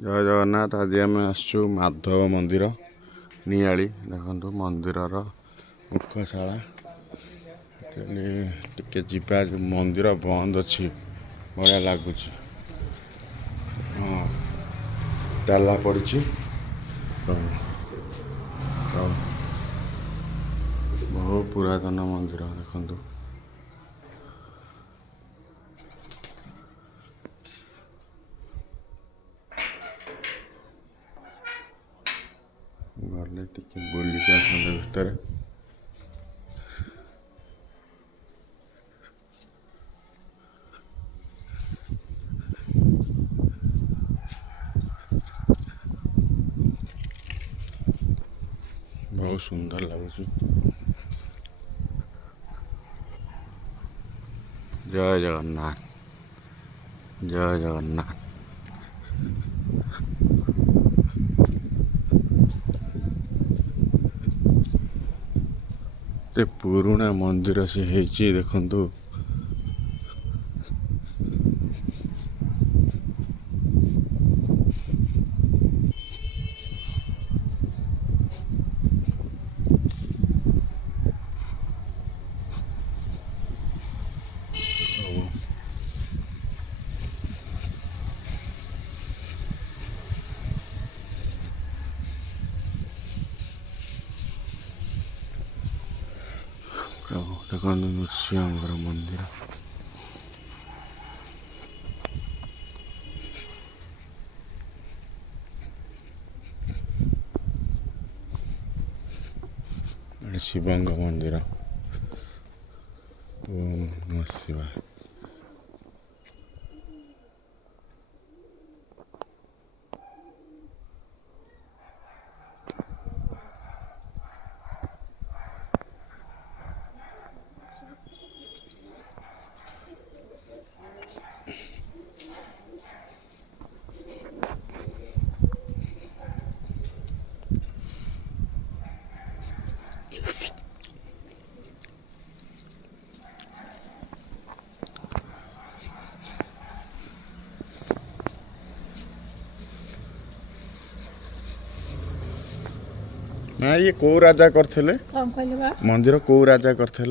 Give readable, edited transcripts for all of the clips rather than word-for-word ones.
जय जगन्नाथ। आज आम आसु माधव मंदिर नियाली देखु मंदिर मुखशाला टे जीवा मंदिर बंद अच्छी बढ़िया लगुच। हाँ ताला पड़ी बहुत पुरातन मंदिर देखु गले टिके बुलिक आसते भितर बहुत सुंदर लगुच। जय जगन्नाथ जय जगन्नाथ। ते पुराना मंदिर से है देखु देखो नृसिंह मंदिर शिवंग मंदिर ओम नमः शिवाय। ना ये को राजा करते मंदिर को राजा करते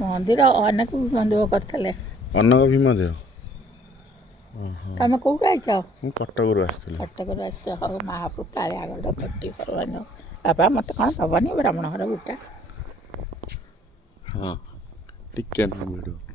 मंदिर अनेक मंदिर करते अनग भीमदेव। तुम कौट आईच कटक कटक हो महाप्रभु कालियागढ़ कटी बाबा मत कौन दबनी ब्राह्मण घर बेटा। हाँ टिके भिड़